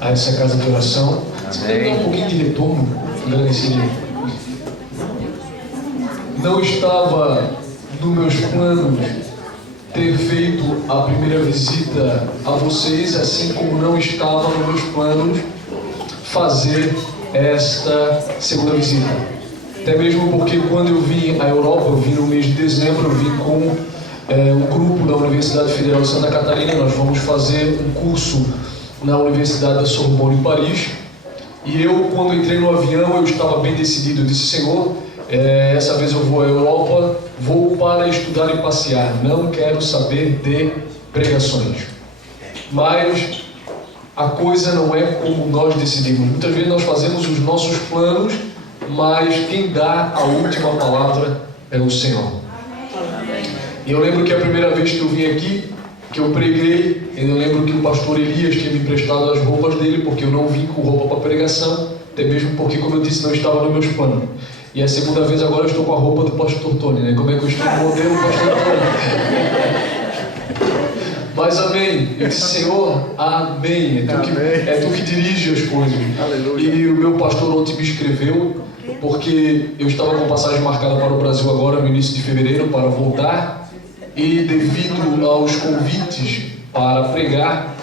a essa casa de oração. Você pode dar um pouquinho de retorno? Agradeceria. Não estava nos meus planos ter feito a primeira visita a vocês, assim como não estava nos meus planos fazer esta segunda visita. Até mesmo porque quando eu vim à Europa, eu vim no mês de dezembro, eu vim com um grupo da Universidade Federal de Santa Catarina. Nós vamos fazer um curso na Universidade da Sorbonne em Paris. E eu, quando entrei no avião, eu estava bem decidido. Eu disse: Senhor, essa vez eu vou à Europa, vou para estudar e passear, não quero saber de pregações. Mas a coisa não é como nós decidimos. Muitas vezes nós fazemos os nossos planos, mas quem dá a última palavra é o Senhor. E eu lembro que a primeira vez que eu vim aqui, que eu preguei, eu lembro que o pastor Elias tinha me emprestado as roupas dele, porque eu não vim com roupa para pregação, até mesmo porque, como eu disse, não estava nos meus planos. E a segunda vez agora eu estou com a roupa do pastor Tony, né? Como é que eu estou no modelo do pastor Tony? Mas amém. Eu disse: Senhor, amém. É tu que dirige as coisas. Aleluia. E o meu pastor ontem me escreveu, porque eu estava com passagem marcada para o Brasil agora, no início de fevereiro, para voltar. E devido aos convites para pregar,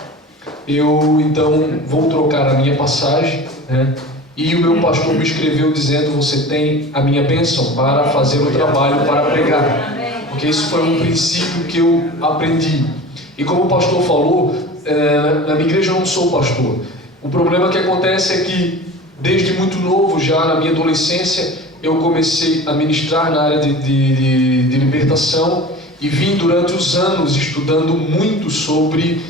eu então vou trocar a minha passagem, né? E o meu pastor me escreveu dizendo: você tem a minha bênção para fazer o trabalho, para pregar. Porque isso foi um princípio que eu aprendi. E como o pastor falou, na minha igreja eu não sou pastor. O problema que acontece é que, desde muito novo, já na minha adolescência, eu comecei a ministrar na área de libertação e vim durante os anos estudando muito sobre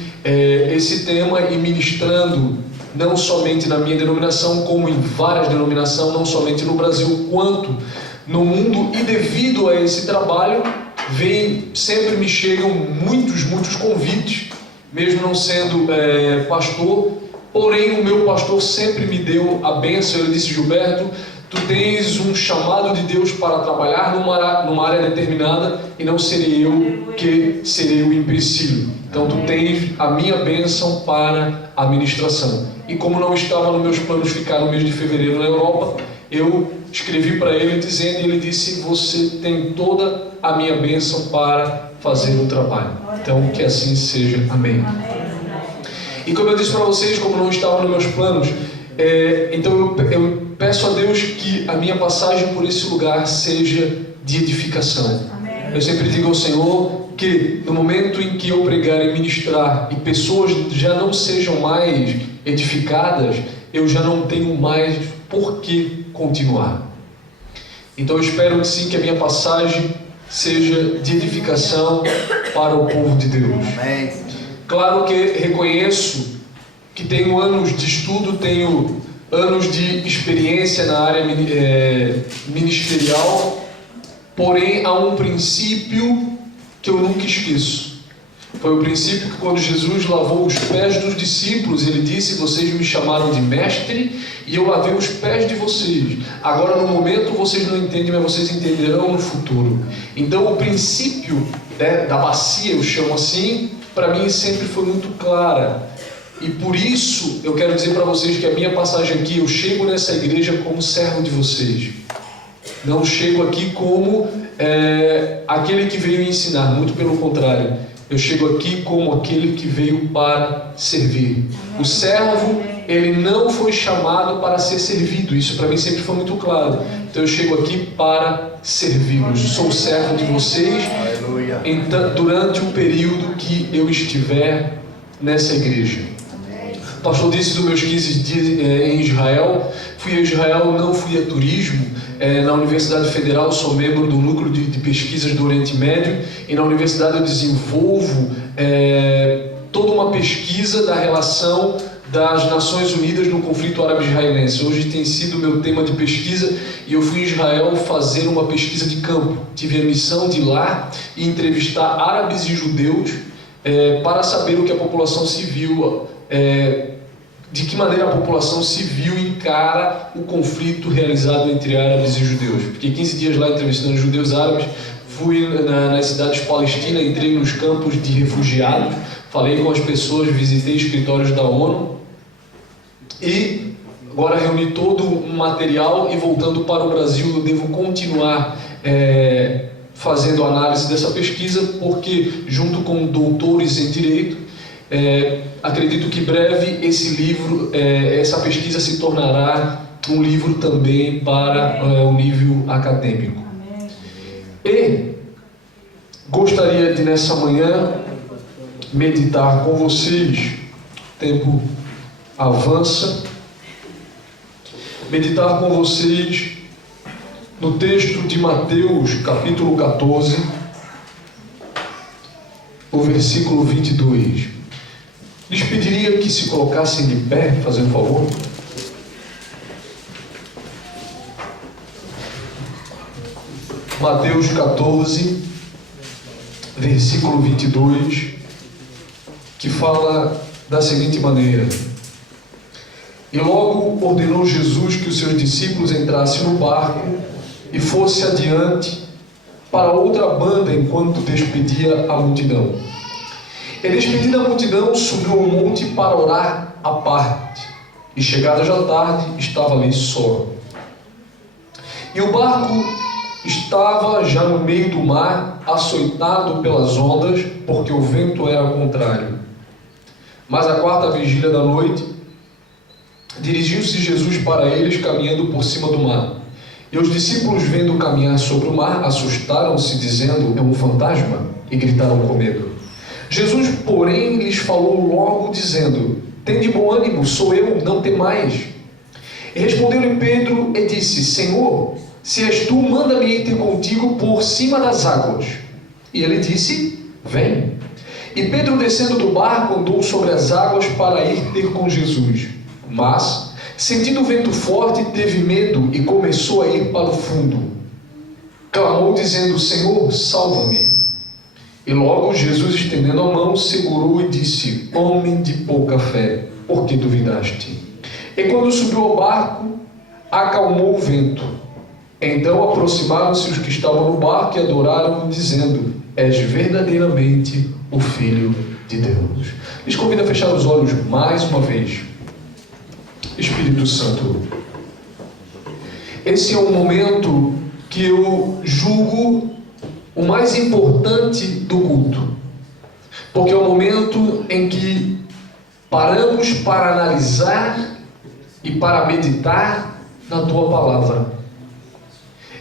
esse tema e ministrando não somente na minha denominação, como em várias denominações, não somente no Brasil, quanto no mundo. E devido a esse trabalho, sempre me chegam muitos convites, mesmo não sendo pastor. Porém, o meu pastor sempre me deu a bênção. Ele disse: Gilberto, tu tens um chamado de Deus para trabalhar numa área determinada, e não serei eu que serei o empecilho. Então tu tens a minha bênção para a ministração. E como não estava nos meus planos ficar no mês de fevereiro na Europa, eu escrevi para ele dizendo, e ele disse: você tem toda a minha bênção para fazer o trabalho. Então que assim seja. Amém. E como eu disse para vocês, como não estava nos meus planos, então eu peço a Deus que a minha passagem por esse lugar seja de edificação. Eu sempre digo ao Senhor que no momento em que eu pregar e ministrar e pessoas já não sejam mais edificadas, eu já não tenho mais por que continuar. Então eu espero que sim, que a minha passagem seja de edificação para o povo de Deus. Amém. Claro que reconheço que tenho anos de estudo, tenho anos de experiência na área ministerial, porém há um princípio que eu nunca esqueço. Foi o princípio que, quando Jesus lavou os pés dos discípulos, ele disse: vocês me chamaram de mestre e eu lavei os pés de vocês. Agora no momento vocês não entendem, mas vocês entenderão no futuro. Então o princípio da bacia, eu chamo assim, para mim sempre foi muito clara. E por isso eu quero dizer para vocês que a minha passagem aqui, eu chego nessa igreja como servo de vocês. Não chego aqui como aquele que veio ensinar, muito pelo contrário. Eu chego aqui como aquele que veio para servir. O servo, ele não foi chamado para ser servido. Isso para mim sempre foi muito claro. Então eu chego aqui para servi-los. Sou servo de vocês. Aleluia. Durante o período que eu estiver nessa igreja. O pastor disse dos meus 15 dias em Israel. Fui a Israel, não fui a turismo. Na Universidade Federal sou membro do núcleo de pesquisas do Oriente Médio, e na universidade eu desenvolvo toda uma pesquisa da relação das Nações Unidas no conflito árabe-israelense. Hoje tem sido o meu tema de pesquisa, e eu fui em Israel fazer uma pesquisa de campo. Tive a missão de ir lá e entrevistar árabes e judeus para saber o que a população civil de que maneira a população civil encara o conflito realizado entre árabes e judeus. Fiquei 15 dias lá entrevistando judeus árabes, fui nas cidades palestinas, entrei nos campos de refugiados, falei com as pessoas, visitei escritórios da ONU, E agora reuni todo o material e voltando para o Brasil, eu devo continuar fazendo análise dessa pesquisa, porque junto com doutores em Direito, acredito que breve esse livro, essa pesquisa se tornará um livro também para o nível acadêmico. E gostaria de nessa manhã meditar com vocês, o tempo avança, meditar com vocês no texto de Mateus, capítulo 14, o versículo 22. Lhes pediria que se colocassem de pé, fazendo favor. Mateus 14, versículo 22, que fala da seguinte maneira: E logo ordenou Jesus que os seus discípulos entrassem no barco e fosse adiante para outra banda enquanto despedia a multidão. E despedida a multidão, subiu ao monte para orar à parte. E chegada já tarde, estava ali só. E o barco estava já no meio do mar, açoitado pelas ondas, porque o vento era contrário. Mas à quarta vigília da noite, dirigiu-se Jesus para eles, caminhando por cima do mar. E os discípulos, vendo caminhar sobre o mar, assustaram-se, dizendo: é um fantasma, e gritaram com medo. Jesus, porém, lhes falou logo, dizendo: tende bom ânimo, sou eu, não temais. E respondeu-lhe Pedro e disse: Senhor, se és tu, manda-me ir ter contigo por cima das águas. E ele disse: vem. E Pedro, descendo do barco, andou sobre as águas para ir ter com Jesus. Mas, sentindo o vento forte, teve medo e começou a ir para o fundo. Clamou, dizendo: Senhor, salva-me. E logo Jesus, estendendo a mão, segurou e disse: homem de pouca fé, por que duvidaste? E quando subiu ao barco, acalmou o vento. Então aproximaram-se os que estavam no barco e adoraram, dizendo: és verdadeiramente o Filho de Deus. Lhes convido a fechar os olhos mais uma vez. Espírito Santo, esse é um momento que eu julgo o mais importante do culto, porque é o momento em que paramos para analisar e para meditar na Tua Palavra.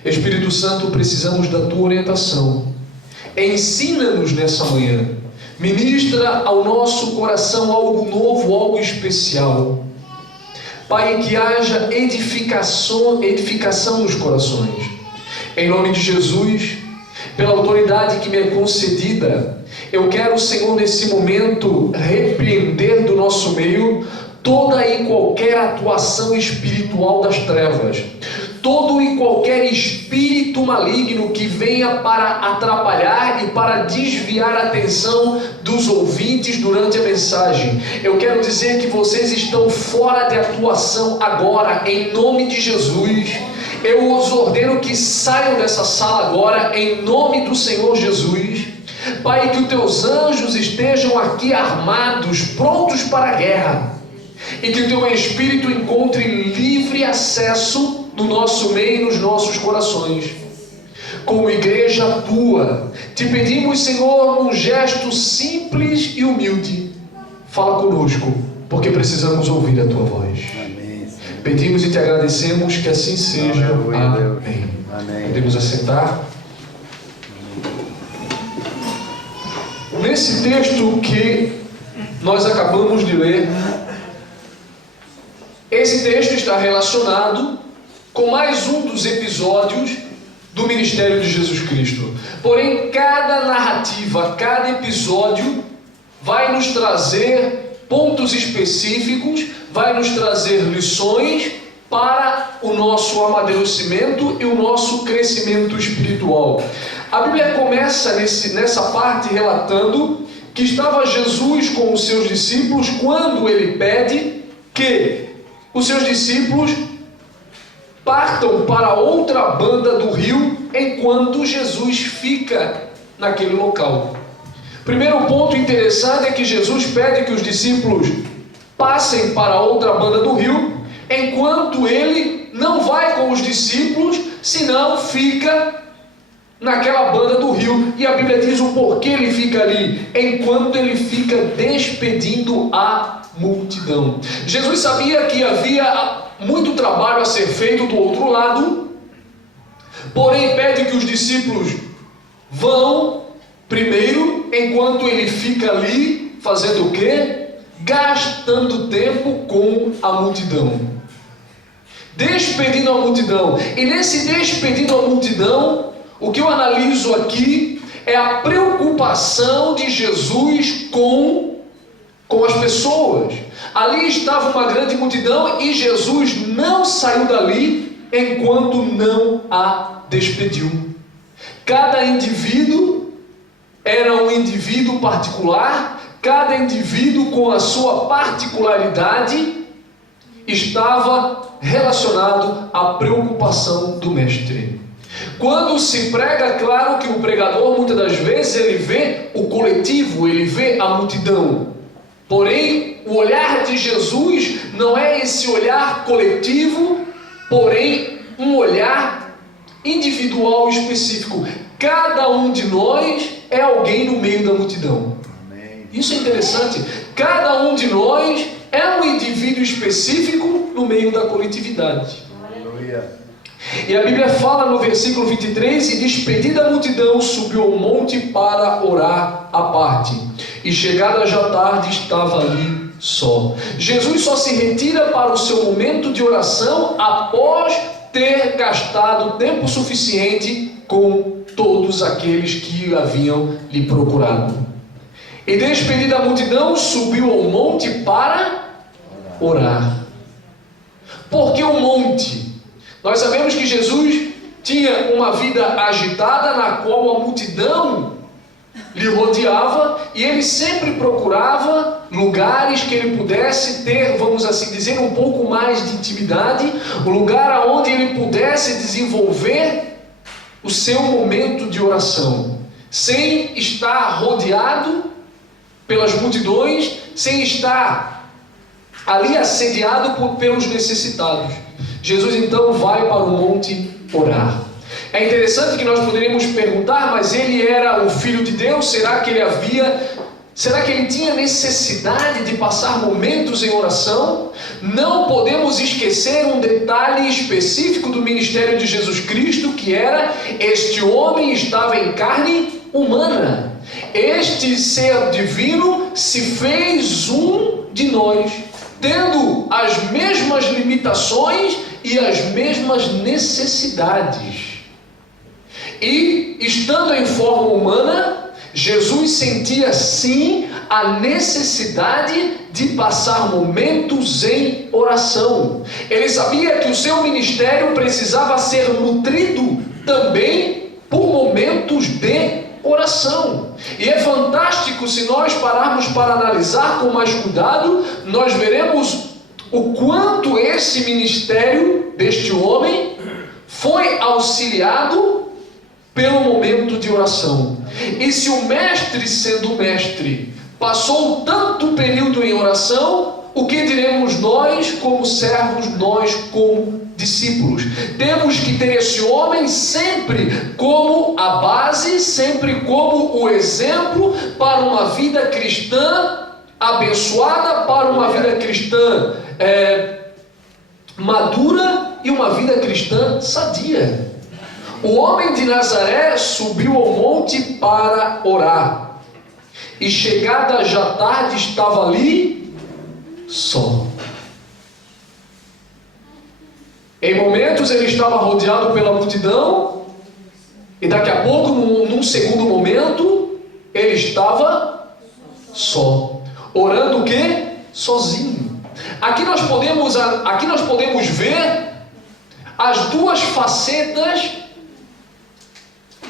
Espírito Santo, precisamos da Tua orientação. Ensina-nos nessa manhã, ministra ao nosso coração algo novo, algo especial. Pai, que haja edificação nos corações. Em nome de Jesus, pela autoridade que me é concedida, eu quero, Senhor, nesse momento, repreender do nosso meio toda e qualquer atuação espiritual das trevas, todo e qualquer espírito maligno que venha para atrapalhar e para desviar a atenção dos ouvintes durante a mensagem. Eu quero dizer que vocês estão fora de atuação agora, em nome de Jesus. Eu os ordeno que saiam dessa sala agora, em nome do Senhor Jesus. Pai, que os teus anjos estejam aqui armados, prontos para a guerra, e que o teu Espírito encontre livre acesso no nosso meio e nos nossos corações. Como igreja tua, te pedimos, Senhor, num gesto simples e humilde, fala conosco, porque precisamos ouvir a tua voz. Amém. Pedimos e te agradecemos, que assim seja. Amém. Amém. Podemos assentar. Nesse texto que nós acabamos de ler, esse texto está relacionado com mais um dos episódios do ministério de Jesus Cristo. Porém, cada narrativa, cada episódio vai nos trazer pontos específicos, vai nos trazer lições para o nosso amadurecimento e o nosso crescimento espiritual. A Bíblia começa nessa parte relatando que estava Jesus com os seus discípulos quando ele pede que os seus discípulos partam para outra banda do rio enquanto Jesus fica naquele local. Primeiro ponto interessante é que Jesus pede que os discípulos passem para outra banda do rio, enquanto ele não vai com os discípulos, senão fica naquela banda do rio. E a Bíblia diz o porquê ele fica ali, enquanto ele fica despedindo a multidão. Jesus sabia que havia muito trabalho a ser feito do outro lado, porém pede que os discípulos vão primeiro, enquanto ele fica ali fazendo o quê? Gastando tempo com a multidão, despedindo a multidão. E nesse despedindo a multidão, o que eu analiso aqui é a preocupação de Jesus com as pessoas. Ali estava uma grande multidão e Jesus não saiu dali enquanto não a despediu. Cada indivíduo era um indivíduo particular, cada indivíduo com a sua particularidade estava relacionado à preocupação do mestre. Quando se prega, claro que o pregador muitas das vezes ele vê o coletivo, ele vê a multidão. Porém, o olhar de Jesus não é esse olhar coletivo, porém um olhar individual específico. Cada um de nós é alguém no meio da multidão. Amém. Isso é interessante. Cada um de nós é um indivíduo específico no meio da coletividade. Aleluia. E a Bíblia fala no versículo 23, e despedida a multidão, subiu ao monte para orar à parte. E chegada já tarde, estava ali só. Jesus só se retira para o seu momento de oração após ter gastado tempo suficiente com todos aqueles que haviam lhe procurado. E despedida a multidão, subiu ao monte para orar. Por que o monte? Nós sabemos que Jesus tinha uma vida agitada, na qual a multidão lhe rodeava, e ele sempre procurava lugares que ele pudesse ter, vamos assim dizer, um pouco mais de intimidade, um lugar onde ele pudesse desenvolver o seu momento de oração, sem estar rodeado pelas multidões, sem estar ali assediado pelos necessitados. Jesus então vai para o monte orar. É interessante que nós poderíamos perguntar, mas ele era o Filho de Deus? Será que ele tinha necessidade de passar momentos em oração? Não podemos esquecer um detalhe específico do ministério de Jesus Cristo, que era: este homem estava em carne humana. Este ser divino se fez um de nós, tendo as mesmas limitações e as mesmas necessidades. E, estando em forma humana, Jesus sentia sim a necessidade de passar momentos em oração. Ele sabia que o seu ministério precisava ser nutrido também por momentos de oração. E é fantástico, se nós pararmos para analisar com mais cuidado, nós veremos o quanto esse ministério deste homem foi auxiliado pelo momento de oração. E se o mestre, sendo mestre, passou tanto período em oração, o que diremos nós como servos, nós como discípulos? Temos que ter esse homem sempre como a base, sempre como o exemplo para uma vida cristã abençoada, para uma vida cristã madura e uma vida cristã sadia. O homem de Nazaré subiu ao monte para orar, e chegada já tarde estava ali só. Em momentos ele estava rodeado pela multidão, e daqui a pouco, num segundo momento, ele estava só. Orando o quê? Sozinho. Aqui nós podemos ver as duas facetas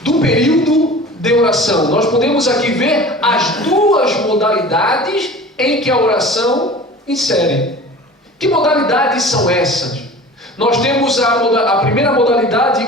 do período de oração. Nós podemos aqui ver as duas modalidades em que a oração insere. Que modalidades são essas? Nós temos a primeira modalidade,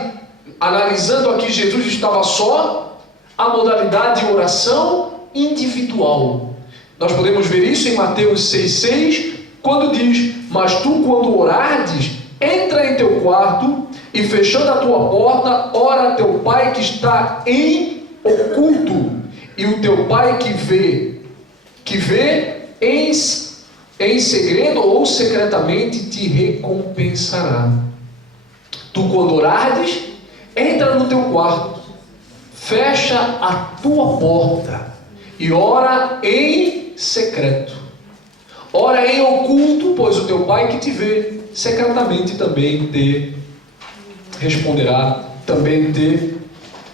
analisando aqui, Jesus estava só, a modalidade de oração individual. Nós podemos ver isso em Mateus 6,6, quando diz: mas tu, quando orares, entra em teu quarto e, fechando a tua porta, ora a teu pai que está em oculto, e o teu pai que vê em segredo ou secretamente te recompensará. Tu, quando orares, entra no teu quarto, fecha a tua porta e ora em secreto. Ora em oculto, pois o teu pai que te vê secretamente também te responderá, também te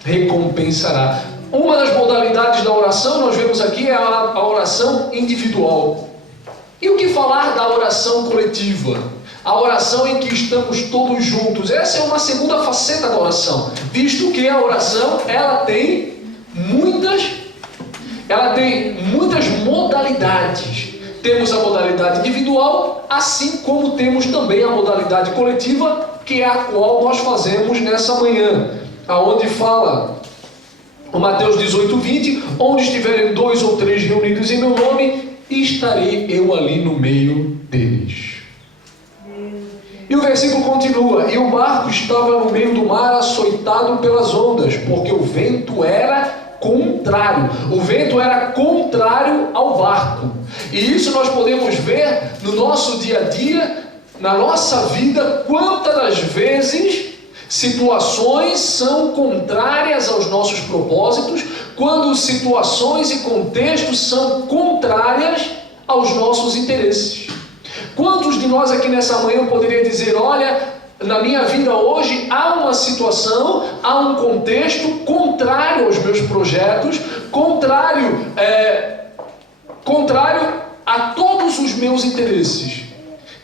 recompensará. Uma das modalidades da oração, nós vemos aqui, é a oração individual. E o que falar da oração coletiva? A oração em que estamos todos juntos. Essa é uma segunda faceta da oração, visto que a oração ela tem muitas modalidades. Temos a modalidade individual, assim como temos também a modalidade coletiva, que é a qual nós fazemos nessa manhã, aonde fala o Mateus 18:20, onde estiverem 2 ou 3 reunidos em meu nome, estarei eu ali no meio deles. E o versículo continua: e o barco estava no meio do mar, açoitado pelas ondas, porque o vento era contrário. O vento era contrário ao barco. E isso nós podemos ver no nosso dia a dia, na nossa vida, quantas das vezes situações são contrárias aos nossos propósitos, quando situações e contextos são contrárias aos nossos interesses. Quantos de nós aqui nessa manhã poderia dizer: olha, na minha vida hoje há uma situação, há um contexto contrário aos meus projetos, contrário a todos os meus interesses.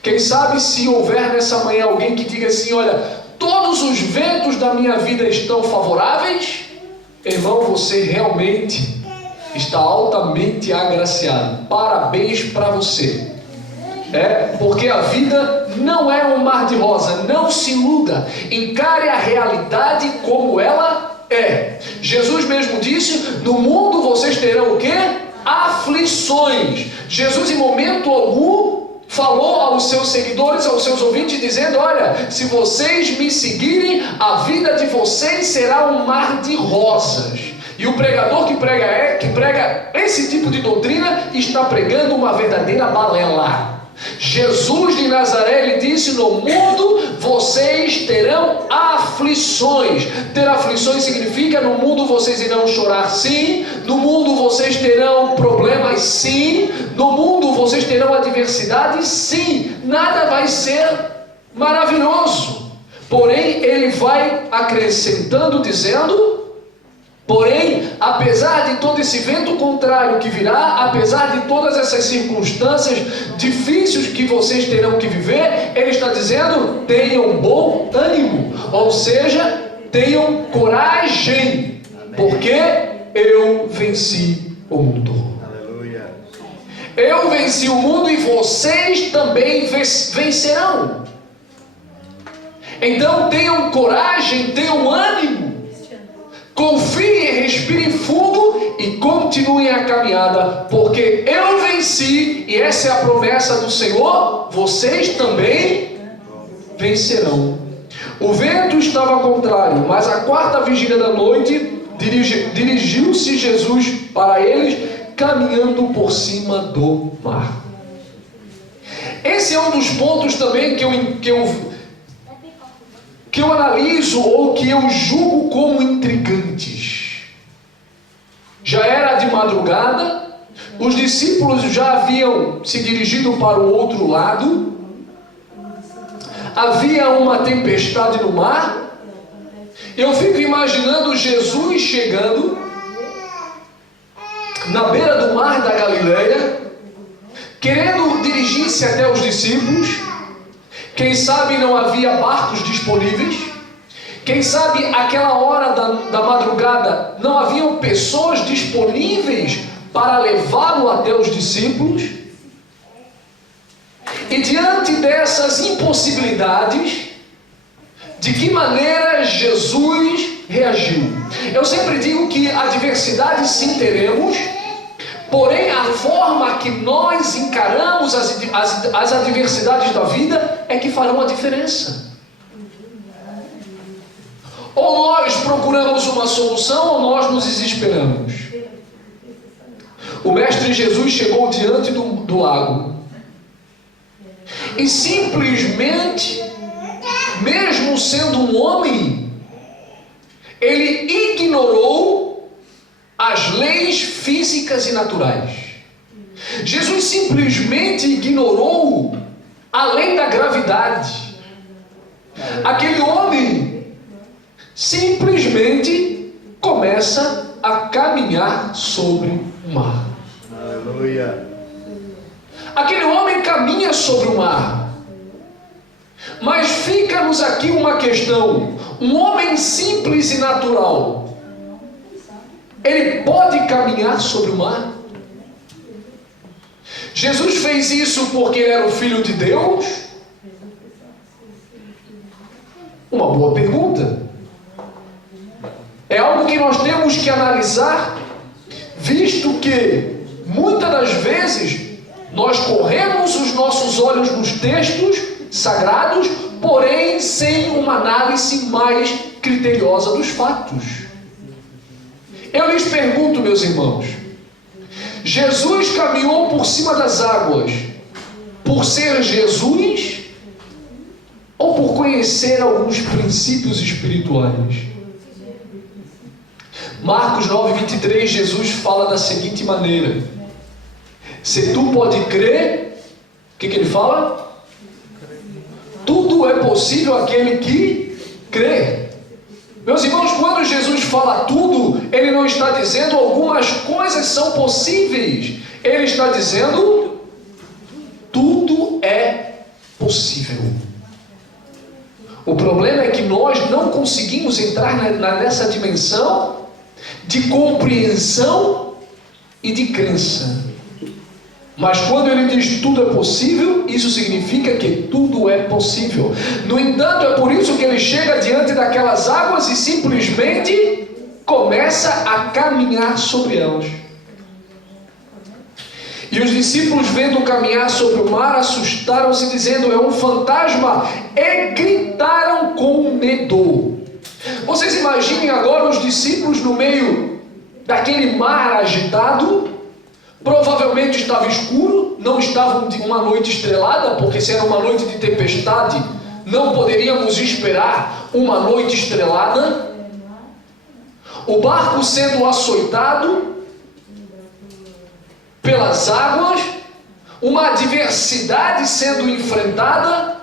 Quem sabe se houver nessa manhã alguém que diga assim: olha, todos os ventos da minha vida estão favoráveis, irmão, você realmente está altamente agraciado. Parabéns para você. Porque a vida não é um mar de rosa. Não se iluda. Encare a realidade como ela é. Jesus mesmo disse: no mundo vocês terão o quê? Aflições. Jesus em momento algum falou aos seus seguidores, aos seus ouvintes, dizendo: olha, se vocês me seguirem, a vida de vocês será um mar de rosas. E o pregador que prega esse tipo de doutrina está pregando uma verdadeira balela. Jesus de Nazaré, ele disse: no mundo vocês terão aflições. Ter aflições significa: no mundo vocês irão chorar, sim. No mundo vocês terão problemas, sim. No mundo vocês terão adversidade, sim. Nada vai ser maravilhoso. Porém, ele vai acrescentando, dizendo: porém, apesar de todo esse vento contrário que virá, apesar de todas essas circunstâncias difíceis que vocês terão que viver, ele está dizendo: tenham bom ânimo, ou seja, tenham coragem, porque eu venci o mundo. Aleluia. Eu venci o mundo e vocês também vencerão. Então tenham coragem, tenham ânimo. Confiem, respirem fundo e continuem a caminhada, porque eu venci, e essa é a promessa do Senhor, vocês também vencerão. O vento estava contrário, mas à quarta vigília da noite, dirigiu-se Jesus para eles, caminhando por cima do mar. Esse é um dos pontos também que eu analiso, ou que eu julgo como intrigantes. Já era de madrugada, os discípulos já haviam se dirigido para o outro lado, havia uma tempestade no mar. Eu fico imaginando Jesus chegando na beira do mar da Galileia, querendo dirigir-se até os discípulos. Quem sabe não havia barcos disponíveis. Quem sabe aquela hora da madrugada não haviam pessoas disponíveis para levá-lo até os discípulos. E diante dessas impossibilidades, de que maneira Jesus reagiu? Eu sempre digo que adversidades sim teremos, Porém, a forma que nós encaramos as adversidades da vida é que farão a diferença. Ou nós procuramos uma solução, ou nós nos desesperamos. O Mestre Jesus chegou diante do lago e simplesmente, mesmo sendo um homem, ele ignorou as leis físicas e naturais. Jesus simplesmente ignorou a lei da gravidade. Aquele homem simplesmente começa a caminhar sobre o mar. Aleluia. Aquele homem caminha sobre o mar. Mas fica-nos aqui uma questão. Um homem simples e natural, ele pode caminhar sobre o mar? Jesus fez isso porque ele era o Filho de Deus? Uma boa pergunta. É algo que nós temos que analisar, visto que muitas das vezes nós corremos os nossos olhos nos textos sagrados, porém sem uma análise mais criteriosa dos fatos. Eu lhes pergunto, meus irmãos, Jesus caminhou por cima das águas por ser Jesus ou por conhecer alguns princípios espirituais? Marcos 9:23, Jesus fala da seguinte maneira: se tu pode crer, o que ele fala? Tudo é possível àquele que crê. Meus irmãos, quando Jesus fala tudo, ele não está dizendo algumas coisas são possíveis. Ele está dizendo tudo é possível. O problema é que nós não conseguimos entrar nessa dimensão de compreensão e de crença. Mas quando ele diz tudo é possível, isso significa que tudo é possível. No entanto, é por isso que ele chega diante daquelas águas e simplesmente começa a caminhar sobre elas. E os discípulos, vendo caminhar sobre o mar, assustaram-se, dizendo: é um fantasma, e gritaram com medo. Vocês imaginem agora os discípulos no meio daquele mar agitado. Provavelmente estava escuro, não estavam de uma noite estrelada, porque se era uma noite de tempestade, não poderíamos esperar uma noite estrelada. O barco sendo açoitado pelas águas, uma adversidade sendo enfrentada,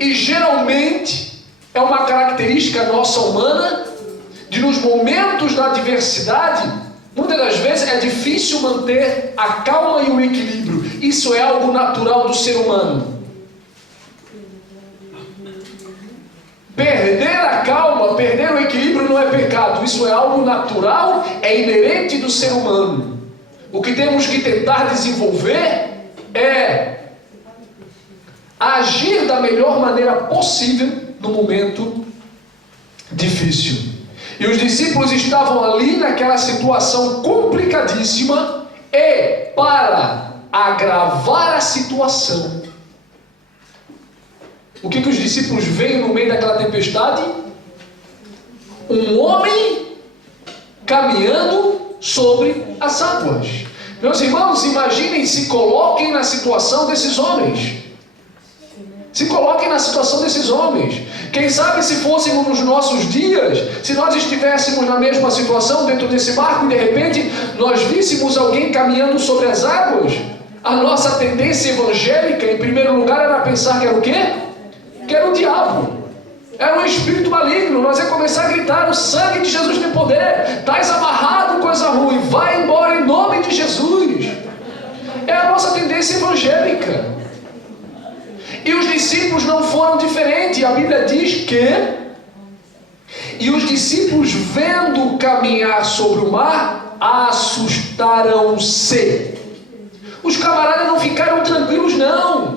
e geralmente é uma característica nossa humana, de nos momentos da adversidade, muitas das vezes é difícil manter a calma e o equilíbrio. Isso é algo natural do ser humano. Perder a calma, perder o equilíbrio não é pecado. Isso é algo natural, é inerente do ser humano. O que temos que tentar desenvolver é agir da melhor maneira possível no momento difícil. E os discípulos estavam ali naquela situação complicadíssima, e para agravar a situação, o que os discípulos veem no meio daquela tempestade? Um homem caminhando sobre as águas. Meus irmãos, imaginem, se coloquem na situação desses homens. Se coloquem na situação desses homens. Quem sabe se fôssemos nos nossos dias, se nós estivéssemos na mesma situação dentro desse barco e de repente nós víssemos alguém caminhando sobre as águas, a nossa tendência evangélica, em primeiro lugar, era pensar que era o quê? Que era o diabo. Era um espírito maligno. Nós ia começar a gritar: o sangue de Jesus tem poder, estás amarrado, coisa ruim, vai embora em nome de Jesus. É a nossa tendência evangélica. E os discípulos não foram diferentes. A Bíblia diz que e os discípulos, vendo caminhar sobre o mar, assustaram-se. Os camaradas não ficaram tranquilos, não.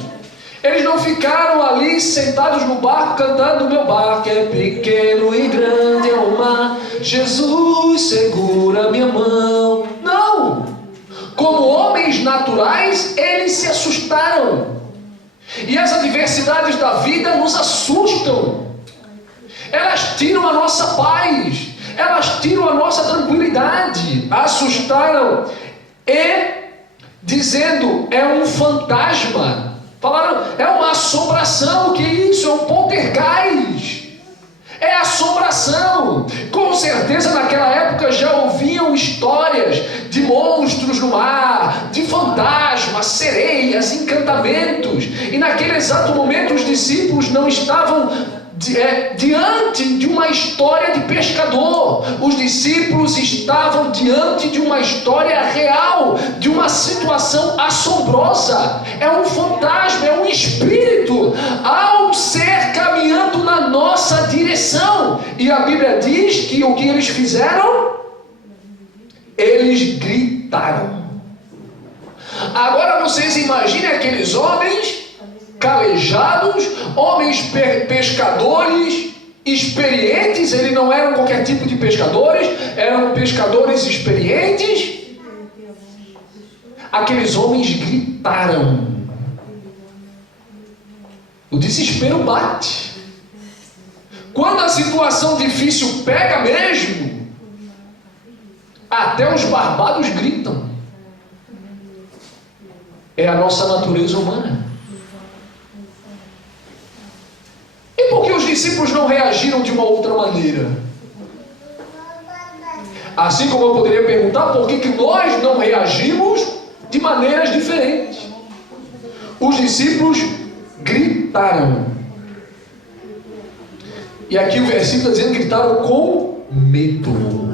Eles não ficaram ali sentados no barco cantando: meu barco é pequeno e grande é o mar, Jesus segura minha mão. Não! como homens naturais, eles se assustaram. E as adversidades da vida nos assustam. Elas tiram a nossa paz, elas tiram a nossa tranquilidade. Assustaram e dizendo, é um fantasma. Falaram, é uma assombração. O que é isso? É um poltergeist. É assombração. Com certeza naquela época já ouviam histórias de monstros no mar, de fantasmas, sereias, encantamentos. E naquele exato momento os discípulos não estavam diante de uma história de pescador. Os discípulos estavam diante de uma história real, de uma situação assombrosa. É um fantasma, é um espírito, há um ser caminhando na nossa direção. E a Bíblia diz que o que eles fizeram? Eles gritaram. Agora vocês imaginem aqueles homens calejados, homens pescadores experientes. Eles não eram qualquer tipo de pescadores, eram pescadores experientes. Aqueles homens gritaram. O desespero bate. Quando a situação difícil pega mesmo, até os barbados gritam. É a nossa natureza humana. E por que os discípulos não reagiram de uma outra maneira? Assim como eu poderia perguntar por que nós não reagimos de maneiras diferentes. Os discípulos gritaram. E aqui o versículo está dizendo que gritaram com medo.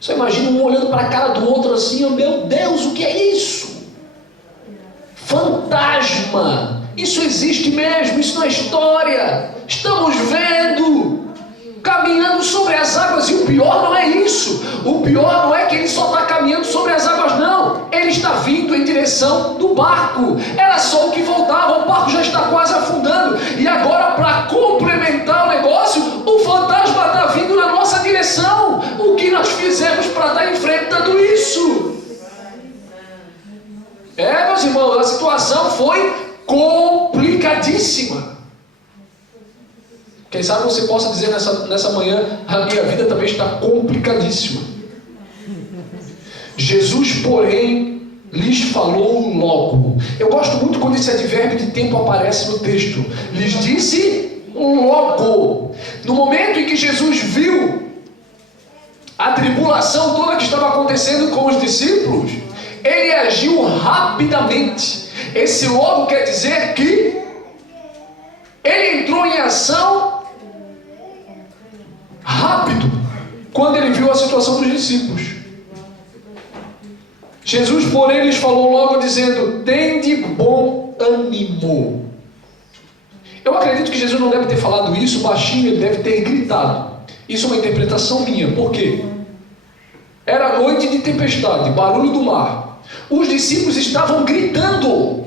Só imagina um olhando para a cara do outro assim, oh, meu Deus, o que é isso? Fantasma. Isso existe mesmo, isso não é história. Estamos vendo, caminhando sobre as águas. E o pior não é isso. O pior não é que ele só está caminhando sobre as águas, não. Ele está vindo em direção do barco. Era só o que faltava, o barco já está quase afundando. E agora, para complementar o negócio, o fantasma está vindo na nossa direção. O que nós fizemos para estar enfrentando isso? Meus irmãos, a situação foi complicadíssima. Quem sabe você possa dizer nessa manhã, a minha vida também está complicadíssima. Jesus, porém, lhes falou logo. Eu gosto muito quando esse advérbio de tempo aparece no texto. Lhes disse logo. No momento em que Jesus viu a tribulação toda que estava acontecendo com os discípulos, ele agiu rapidamente. Esse logo quer dizer que ele entrou em ação rápido quando ele viu a situação dos discípulos. Jesus, porém, lhes falou logo dizendo, tende bom ânimo. Eu acredito que Jesus não deve ter falado isso baixinho, ele deve ter gritado. Isso é uma interpretação minha. Por quê? Era noite de tempestade, barulho do mar. Os discípulos estavam gritando.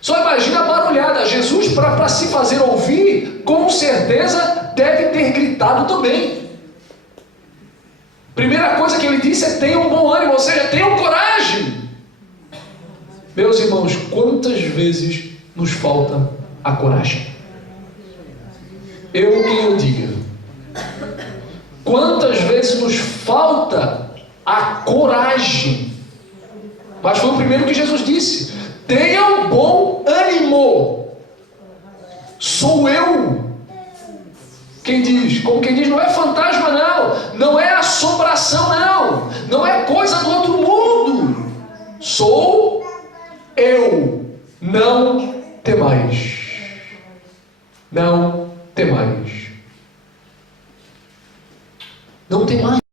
Só imagina a barulhada. Jesus, para se fazer ouvir, com certeza deve ter gritado também. Primeira coisa que ele disse é tenham bom ânimo, ou seja, tenham coragem. Meus irmãos, quantas vezes nos falta a coragem? Eu diga. Quantas vezes nos falta a coragem? Mas foi o primeiro que Jesus disse. Tenham bom ânimo. Sou eu. Quem diz? Como quem diz, não é fantasma não. Não é assombração não. Não é coisa do outro mundo. Sou eu. Não temais. Não temais. Não temais.